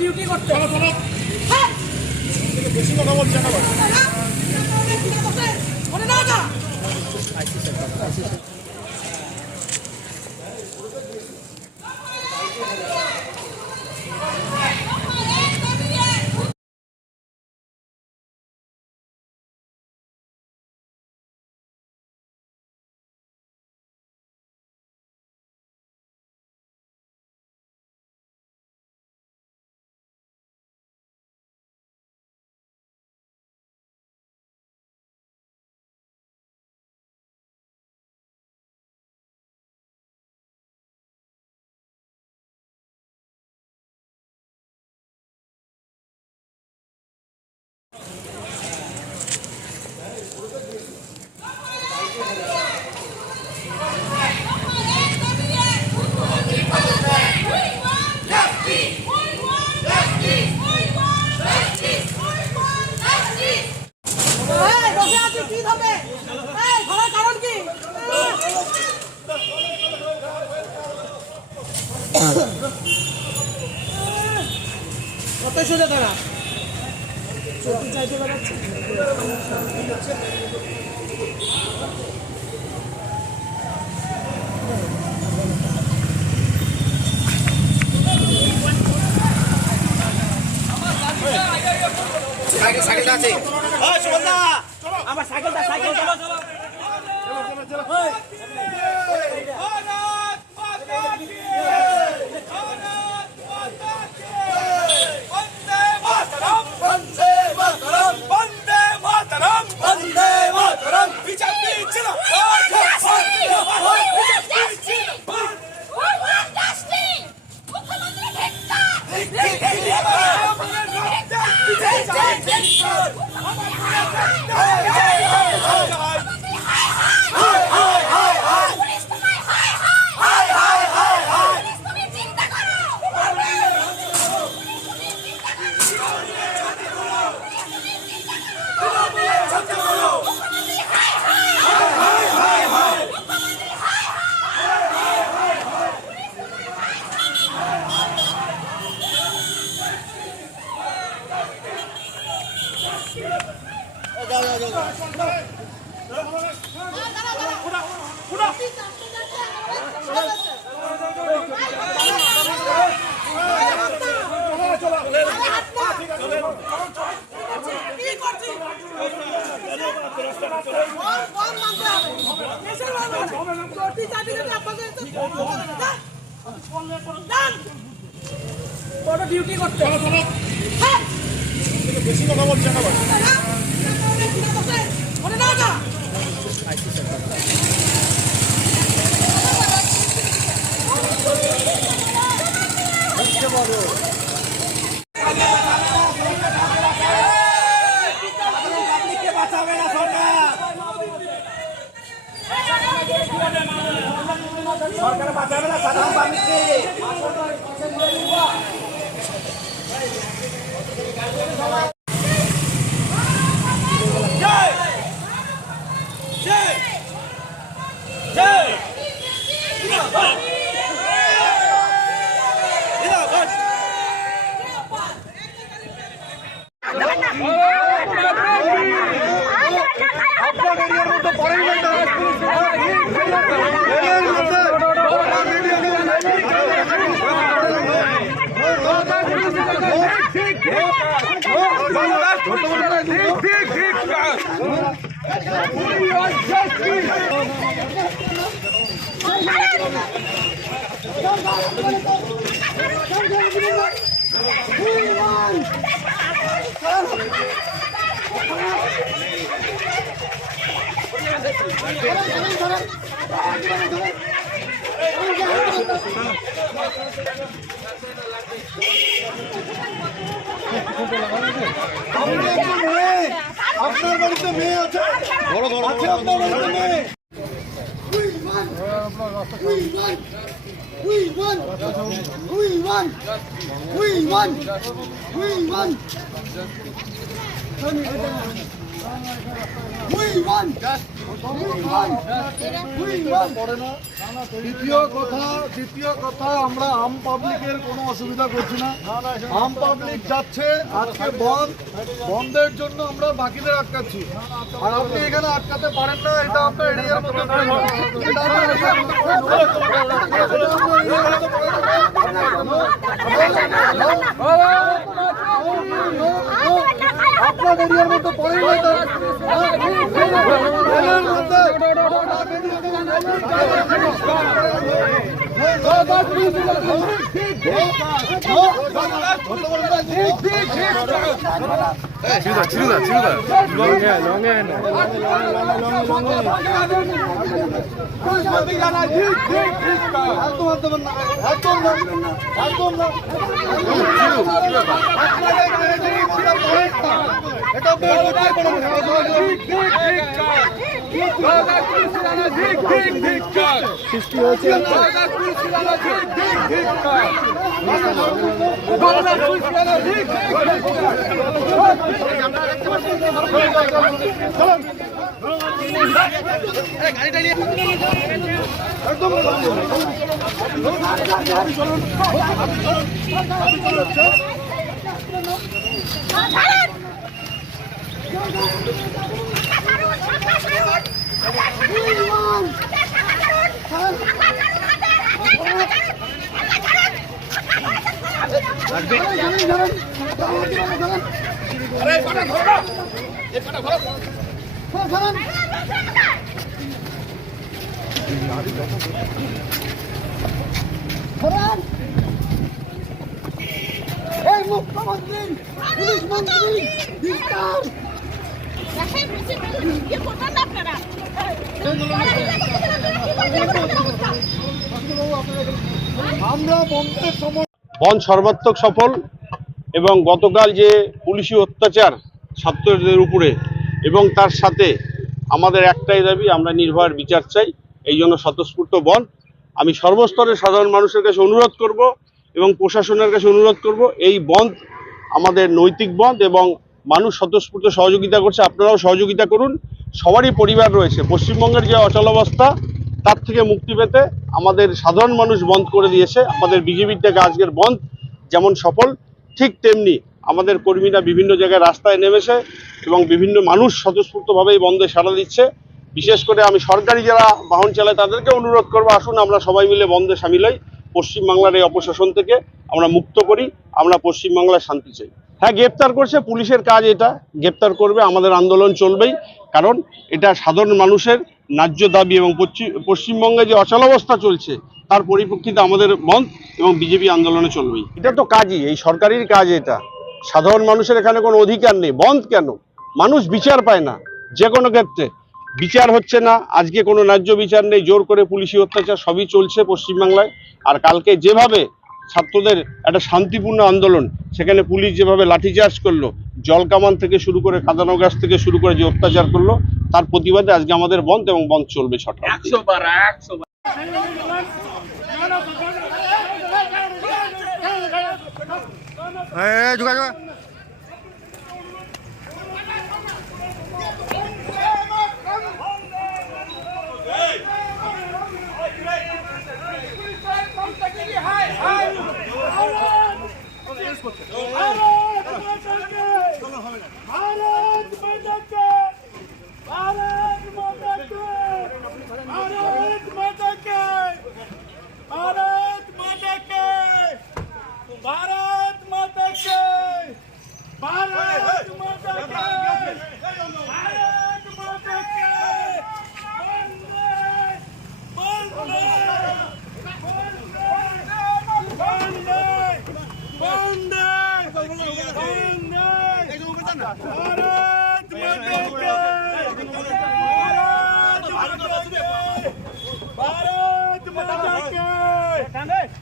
Duty করতে বেশি কথা বলছে না আছে আমার সাইকেলটা সাইকেল চলো চলো বড় ডিউটি করতে বেশি কথা বলছে না water. ঠিক ঠিক ঠিক ধরেন ধরেন ধরেন আপনার বাড়িতে মেয়ে আছে আছে আপনার বাড়িতে মেয়ে We won! We won! We won! দ্বিতীয় কথা দ্বিতীয় কথা আমরা আম পাবলিকের কোনো অসুবিধা করছি না আম পাবলিক যাচ্ছে আজকে বন্ধ বন্ধের জন্য আমরা বাকিদের আটকাচ্ছি আর আপনি এখানে আটকাতে পারেন না এটা আপনার এরিয়ার মধ্যে পড়ে না। এটা আপনার এরিয়ার মধ্যে পড়ে না। এটা আপনার এরিয়ার মধ্যে পড়ে না। আপনার এরিয়ার মধ্যে পড়ে না এটা। এরিয়ার মধ্যে একদম একদম না একদম না একদম না এটা আপনার করতে পারেন সৃষ্টি হয়েছে একদম এই মুখ্যমন্ত্রী পুলিশ মন্ত্রী ডিস্টার্ব আমরা বন্ধের সময় বন সর্বাত্মক সফল এবং গতকাল যে পুলিশি অত্যাচার ছাত্রদের উপরে এবং তার সাথে আমাদের একটাই দাবি, আমরা নির্ভয়ের বিচার চাই, এই জন্য স্বতঃস্ফূর্ত বন। আমি সর্বস্তরের সাধারণ মানুষের কাছে অনুরোধ করব এবং প্রশাসনের কাছে অনুরোধ করব, এই বন্ধ আমাদের নৈতিক বন্ধ এবং মানুষ স্বতঃস্ফূর্ত সহযোগিতা করছে, আপনারাও সহযোগিতা করুন। সবারই পরিবার রয়েছে। পশ্চিমবঙ্গের যে অচলাবস্থা তার থেকে মুক্তি পেতে আমাদের সাধারণ মানুষ বন্ধ করে দিয়েছে। আমাদের বিজেপির থেকে আজকের বন্ধ যেমন সফল, ঠিক তেমনি আমাদের কর্মীরা বিভিন্ন জায়গায় রাস্তায় নেমেছে এবং বিভিন্ন মানুষ স্বতঃস্ফূর্তভাবে এই বন্ধে সাড়া দিচ্ছে। বিশেষ করে আমি সরকারি যারা বাহন চালায়, তাদেরকে অনুরোধ করব, আসুন আমরা সবাই মিলে বন্ধে সামিল হই। পশ্চিমবাংলার এই অপশাসন থেকে আমরা মুক্ত করি। আমরা পশ্চিমবাংলায় শান্তি চাই। হ্যাঁ গ্রেপ্তার করছে, পুলিশের কাজ এটা। গ্রেপ্তার করবে, আমাদের আন্দোলন চলবেই। কারণ এটা সাধারণ মানুষের ন্যায্য দাবি এবং পশ্চিমবঙ্গে যে অচলাবস্থা চলছে, তার পরিপ্রেক্ষিতে আমাদের মন এবং বিজেপি আন্দোলনে চলবেই। এটা তো কাজই, এই সরকারির কাজ এটা। সাধারণ মানুষের এখানে কোনো অধিকার নেই। বন্ধ কেন? মানুষ বিচার পায় না, যে কোনো ক্ষেত্রে। বিচার হচ্ছে না, আজকে কোনো ন্যায্য বিচার নেই, জোর করে পুলিশি অত্যাচার সবই চলছে পশ্চিমবাংলায়। আর কালকে যেভাবে ছাত্রদের একটা শান্তিপূর্ণ আন্দোলন। সেখানে পুলিশ যেভাবে লাঠিচার্জ করল জল কামান থেকে শুরু করে কাদানো গাছ থেকে শুরু করে যে অত্যাচার করল তার প্রতিবাদে আজকে আমাদের বন্ধ এবং বন্ধ চলবে ছটা অবধি।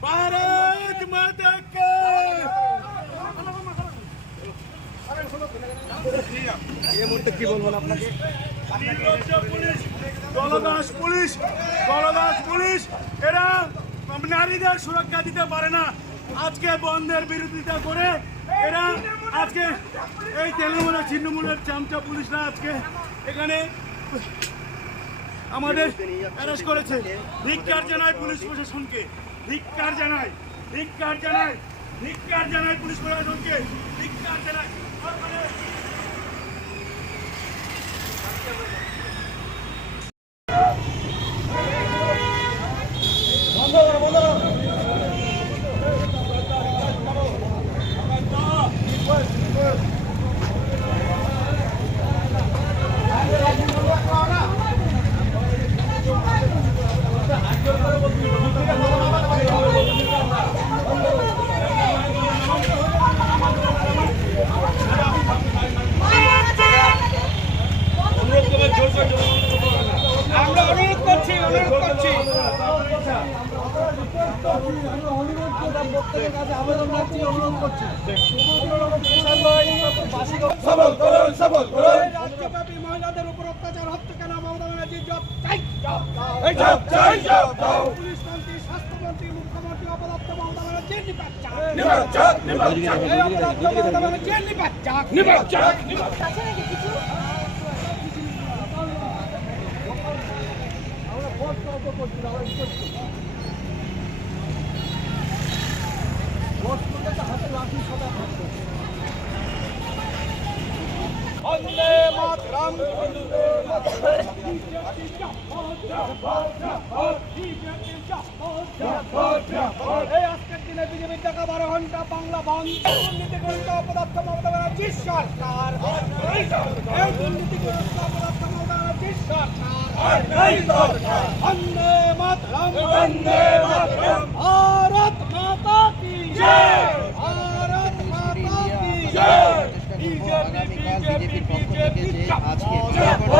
भारत माता के এই মুহূর্তে কি বলবেন আপনাকে পুলিশ দলদাস পুলিশ দলদাস পুলিশ এরা নারীদের সুরক্ষা দিতে পারে না আজকে বন্ধের বিরোধিতা করে এরা আজকে এই তেলেঙ্গানা ছিন্নমূলের চামচা পুলিশরা আজকে এখানে আমাদের অ্যারেস্ট করেছে ধিক্কার জানায় পুলিশ প্রশাসনকে ধিক্কার জানায় ধিক্কার জানায় ধিক্কার জানায় পুলিশ প্রশাসনকে ধিক্কার জানায় সরকারের আমরা অনুরোধ করছি অনুরোধ করছি সবল করুন সবল করুন রাজ্যব্যাপী মহিলাদের উপর অত্যাচার হচ্ছে কেন মমতা ব্যানার্জি জব চাই জব চাই। জব দাও পুলিশ মন্ত্রী স্বাস্থ্যমন্ত্রী মুখ্যমন্ত্রী অপদপ্ত মমতা ব্যানার্জির নিপাত চাক। নিবাক চাক নিবাক চাক। এই অপদপ্ত নিপাত চাক। নিবাক চাক। নিবাক আছে নাকি কিছু বন্দে মাতরম। এই আজকের দিনে বিজেপির টাকা বারো ঘণ্টা বাংলা বন্ধ দুর্নীতিগ্রস্ত অপদার্থ মমতা ব্যানার্জির সরকার এই দুর্নীতিগ্রস্ত অপদার্থ মমতা ব্যানার্জির সরকার বন্দে মাতরম বন্দে মাতরম। ভারত মাতা কি জয় ভারত মাতা কি জয় আগামীকাল বিজেপির পক্ষ থেকে যে আজকে বিক্ষোভের যে ডাক দেওয়া হয়েছিল তা কিন্তু এই মুহূর্তে বিজেপি সব ধরনের চেষ্টা করছে এই মুহূর্তে দেখতে পাচ্ছেন যে